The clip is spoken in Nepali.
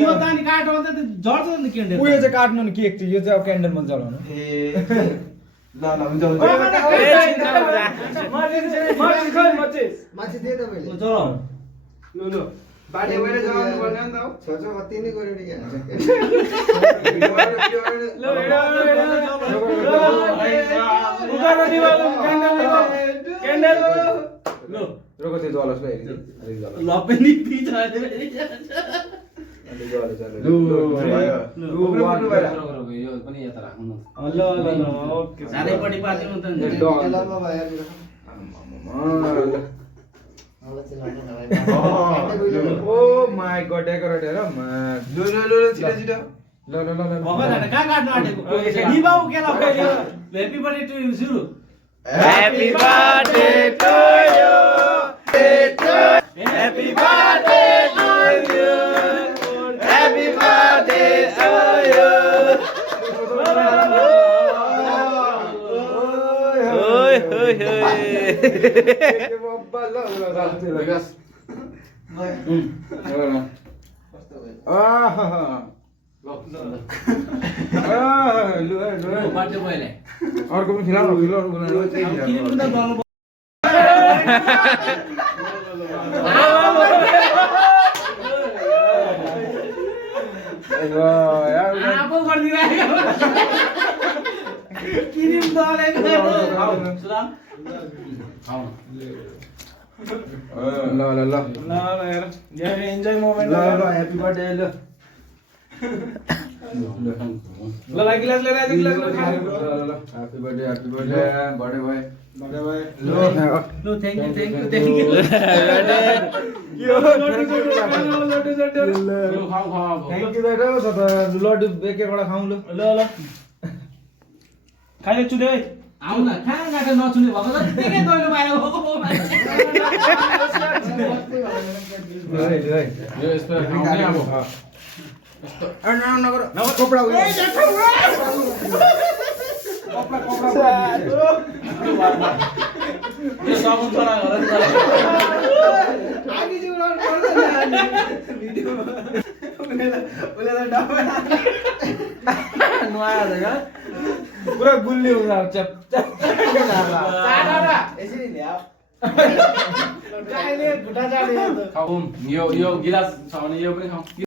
यो दानी काट्यो भने त जर्छ नि क्यान्डल उयो चाहिँ काट्नु नि केक चाहिँ यो चाहिँ अब क्यान्डलमा जलाउनु ल हुन्छ हुन्छ माथि दे तपाईले चलाउ ल बाटे गएर जलाउनु पर्ने नि त छोजो कति नै गर्यो नि रोको त्यो जलोस् ल हेरि लपेनी पिछा यो पनि यता राख्नु ल ओके सानैपट्टि पार्दिनु त टेलरमा भयो ओ माय गॉड डेकोरेट हेर लो छिटो छिटो ल भगवान कहाँ काट्नु आँटेको निभाउ केला पहिले ह्यापी बर्थडे टु यु सुरु Happy birthday to you. Happy birthday to you. Happy birthday to you. Oi, oi, oi. Birthday पहिले अर्को पनि खिलाउनु किन पनि त गर्नु आफू गरिदिरहेको किनिम दलेको सुदाम ल Enjoy moment. ह्यापी बर्थडे ल ल गिलास लिएर आइज गिलास ह्यापी बर्थडे बर्थडे भाइ no thank you thank you दादा छ त लड्डु एक एकवटा खाउँ ल ल खाने चुने है आउ न कहाँ गाटा नचुने भएको जत्तिकै दैलो बाहिर भएको यो यस्तो खाउने अब नगर कपडा उयो यो साबुन चला गरेर आगी चाहिँ उडाउनु पर्दैन भिडियोमा उले त डबा नुहाएर क्या पुरा गुल्ली हुन्छ चप चप चाडा यसरी ल्याऊ खुट्टा चाड्यो खाऊ यो गिलास छ भने यो पनि खाऊ